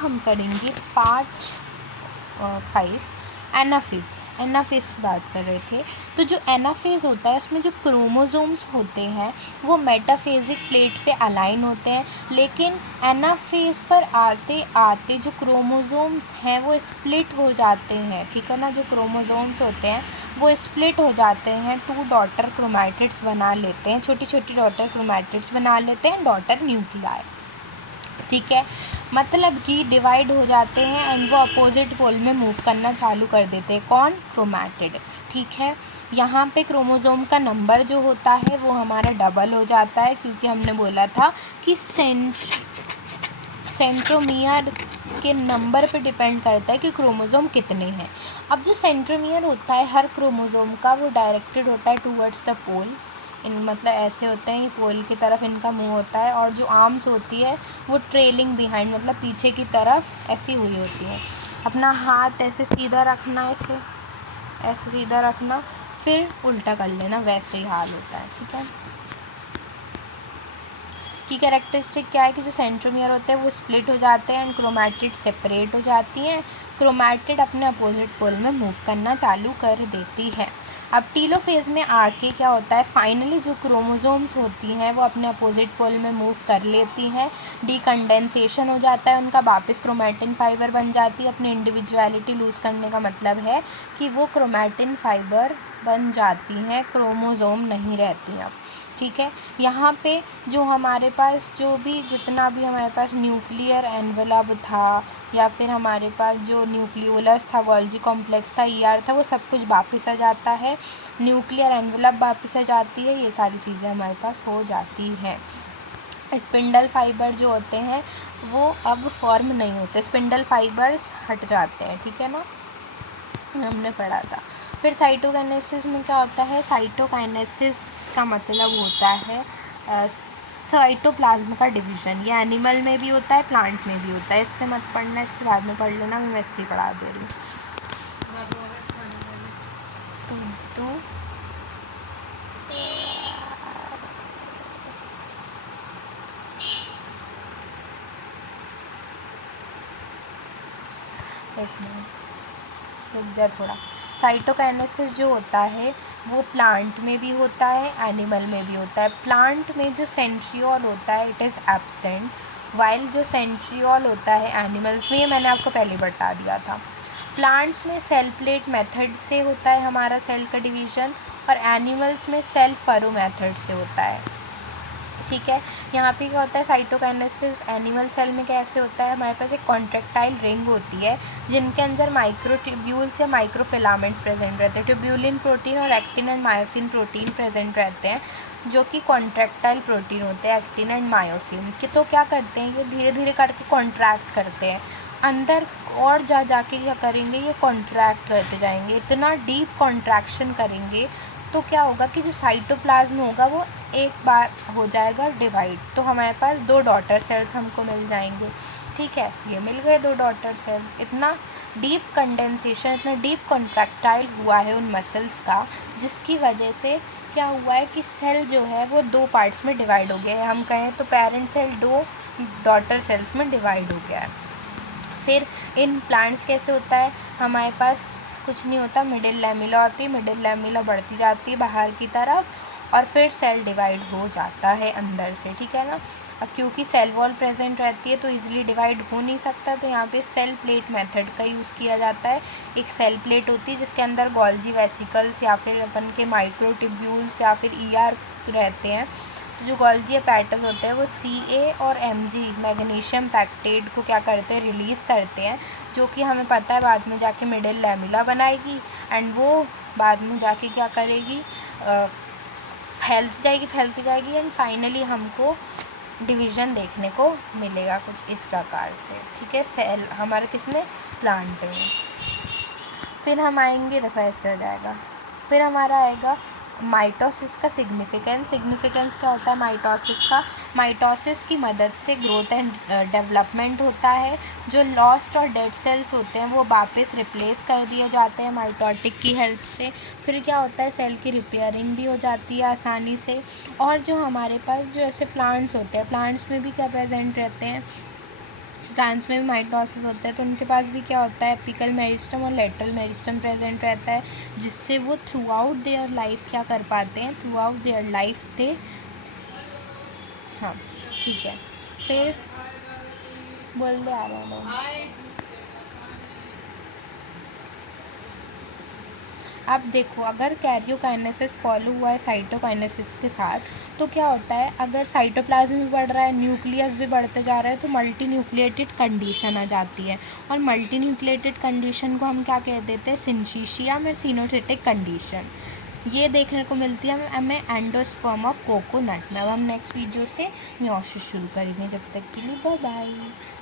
हम करेंगे part 5 anaphase की बात कर रहे थे। तो जो एनाफेज होता है उसमें जो क्रोमोसोम्स होते हैं वो मेटाफेजिक प्लेट पे अलाइन होते हैं, लेकिन एनाफेज पर आते आते जो क्रोमोसोम्स हैं वो स्प्लिट हो जाते हैं, ठीक है ना। जो क्रोमोसोम्स होते हैं वो स्प्लिट हो जाते हैं, 2 डॉटर क्रोमैटिड्स बना लेते हैं, छोटी छोटी डॉटर क्रोमैटिड्स बना लेते हैं, डॉटर न्यूक्लियाई, ठीक है। मतलब कि डिवाइड हो जाते हैं एंड वो अपोजिट पोल में मूव करना चालू कर देते हैं। कौन? क्रोमैटिड, ठीक है। यहाँ पे क्रोमोसोम का नंबर जो होता है वो हमारा डबल हो जाता है, क्योंकि हमने बोला था कि सेंट्रोमियर के नंबर पे डिपेंड करता है कि क्रोमोसोम कितने हैं। अब जो सेंट्रोमियर होता है हर क्रोमोसोम का वो डायरेक्टेड होता है टूवर्ड्स द पोल, मतलब ऐसे होते हैं, पोल की तरफ इनका मुंह होता है, और जो आर्म्स होती है वो ट्रेलिंग बिहाइंड, मतलब पीछे की तरफ ऐसी हुई होती है। अपना हाथ ऐसे सीधा रखना, ऐसे सीधा रखना, फिर उल्टा कर लेना, वैसे ही हाल होता है, ठीक है। की कैरेक्टरिस्टिक क्या है कि जो सेंट्रोमियर होते हैं वो स्प्लिट हो जाते हैं एंड क्रोमैटिड सेपरेट हो जाती हैं। क्रोमैटिड अपने अपोजिट पोल में मूव करना चालू कर देती है। अब टीलोफेज में आके क्या होता है, फाइनली जो क्रोमोसोम्स होती हैं वो अपने अपोजिट पोल में मूव कर लेती हैं, डीकंडेंसेशन हो जाता है उनका, वापस क्रोमैटिन फाइबर बन जाती है। अपनी इंडिविजुअलिटी लूज़ करने का मतलब है कि वो क्रोमैटिन फाइबर बन जाती हैं, क्रोमोसोम नहीं रहती अब, ठीक है। यहाँ पे जो हमारे पास जितना भी हमारे पास न्यूक्लियर एनवेलप था, या फिर हमारे पास जो न्यूक्लियोलस था, गोल्जी कॉम्प्लेक्स था, ईआर था, वो सब कुछ वापस आ जाता है, न्यूक्लियर एनवेलप वापस आ जाती है, ये सारी चीज़ें हमारे पास हो जाती हैं। स्पिंडल फाइबर जो होते हैं वो अब फॉर्म नहीं होते, स्पिंडल फाइबर्स हट जाते हैं, ठीक है ना, हमने पढ़ा था। फिर साइटोकाइनेसिस में क्या होता है, साइटोकाइनेसिस का मतलब होता है साइटोप्लाज्म का डिवीज़न। ये एनिमल में भी होता है, प्लांट में भी होता है, इससे मत पढ़ना, इससे बाद में पढ़ लेना, मैं वैसे ही पढ़ा दे रही हूँ। तू एक मिनट रुक जा थोड़ा। साइटोकाइनेसिस जो होता है वो प्लांट में भी होता है, एनिमल में भी होता है। प्लांट में जो सेंट्रियोल होता है इट इज़ एब्सेंट, वाइल जो सेंट्रियोल होता है एनिमल्स में, ये मैंने आपको पहले बता दिया था। प्लांट्स में सेल प्लेट मेथड से होता है हमारा सेल का डिवीज़न, और एनिमल्स में सेल फरो मेथड से होता है, ठीक है। यहाँ पे क्या होता है, साइटोकाइनेसिस एनिमल सेल में कैसे होता है, हमारे पास एक कॉन्ट्रैक्टाइल रिंग होती है जिनके अंदर माइक्रोट्यूब्यूल्स या माइक्रोफिलामेंट्स प्रेजेंट रहते हैं। ट्यूब्यूलिन प्रोटीन और actin and myosin protein present रहते हैं, जो कि कॉन्ट्रैक्टाइल प्रोटीन होते हैं, एक्टिन एंड मायोसिन के। तो क्या करते हैं, ये धीरे धीरे करके कॉन्ट्रैक्ट करते हैं अंदर, और जाके क्या करेंगे, ये कॉन्ट्रैक्ट करते जाएंगे, इतना डीप कॉन्ट्रैक्शन करेंगे तो क्या होगा कि जो साइटोप्लाज्म होगा वो एक बार हो जाएगा डिवाइड, तो हमारे पास 2 डॉटर सेल्स हमको मिल जाएंगे, ठीक है। ये मिल गए 2 डॉटर सेल्स। इतना डीप कंडेंसेशन, इतना डीप कॉन्ट्रैक्टाइल हुआ है उन मसल्स का, जिसकी वजह से क्या हुआ है कि सेल जो है वो 2 पार्ट्स में डिवाइड हो गया है। हम कहें तो पेरेंट सेल 2 डॉटर सेल्स में डिवाइड हो गया है। फिर इन प्लांट्स कैसे होता है, हमारे पास कुछ नहीं होता, मिडिल लैमिला होती है, मिडिल लैमिला बढ़ती जाती है बाहर की तरफ, और फिर सेल डिवाइड हो जाता है अंदर से, ठीक है ना। अब क्योंकि सेल वॉल प्रेजेंट रहती है तो इजीली डिवाइड हो नहीं सकता, तो यहाँ पे सेल प्लेट मेथड का यूज़ किया जाता है। एक सेल प्लेट होती है जिसके अंदर गोल्जी वेसिकल्स या फिर अपन के माइक्रोट्यूब्यूल्स या फिर ईआर रहते हैं। तो जो गोल्जी अपैरेटस होते हैं वो CA और MG मैग्नीशियम पैक्टेट को क्या करते हैं, रिलीज़ करते हैं, जो कि हमें पता है बाद में जाके मिडिल लैमिला बनाएगी, एंड वो बाद में जाके क्या करेगी, फैलती जाएगी एंड फाइनली हमको डिवीज़न देखने को मिलेगा कुछ इस प्रकार से, ठीक है। सेल हमारे किसमें, प्लांट में। फिर हम आएंगे, देखो ऐसे हो जाएगा, फिर हमारा आएगा माइटोसिस का सिग्निफिकेंस क्या होता है माइटोसिस का। माइटोसिस की मदद से ग्रोथ एंड डेवलपमेंट होता है। जो लॉस्ट और डेड सेल्स होते हैं वो वापस रिप्लेस कर दिए जाते हैं माइटोटिक की हेल्प से। फिर क्या होता है, सेल की रिपेयरिंग भी हो जाती है आसानी से। और जो हमारे पास जो ऐसे प्लांट्स होते हैं, प्लांट्स में भी क्या प्रेजेंट रहते हैं, प्लांट्स में भी माइटोसिस होता है, तो उनके पास भी क्या होता है, एपिकल मेरिस्टम और लेटरल मेरिस्टम प्रेजेंट रहता है, जिससे वो थ्रू आउट देयर लाइफ क्या कर पाते हैं, थ्रू आउट देयर लाइफ दे, हाँ ठीक है। फिर बोल दे आ रहा है। अब देखो, अगर कैरियोकाइनेसिस फॉलो हुआ है साइटोकाइनेसिस के साथ, तो क्या होता है, अगर साइटोप्लाज्म भी बढ़ रहा है, न्यूक्लियस भी बढ़ते जा रहा है, तो मल्टी न्यूक्लिएटेड कंडीशन आ जाती है। और मल्टी न्यूक्लिएटेड कंडीशन को हम क्या कह देते हैं, सिंचिशिया में सिनोसिटिक कंडीशन। ये देखने को मिलती है हमें एंडोस्पर्म ऑफ कोकोनट में। अब हम नेक्स्ट वीडियो से मियोसिस शुरू करेंगे। जब तक के लिए बाय बाय।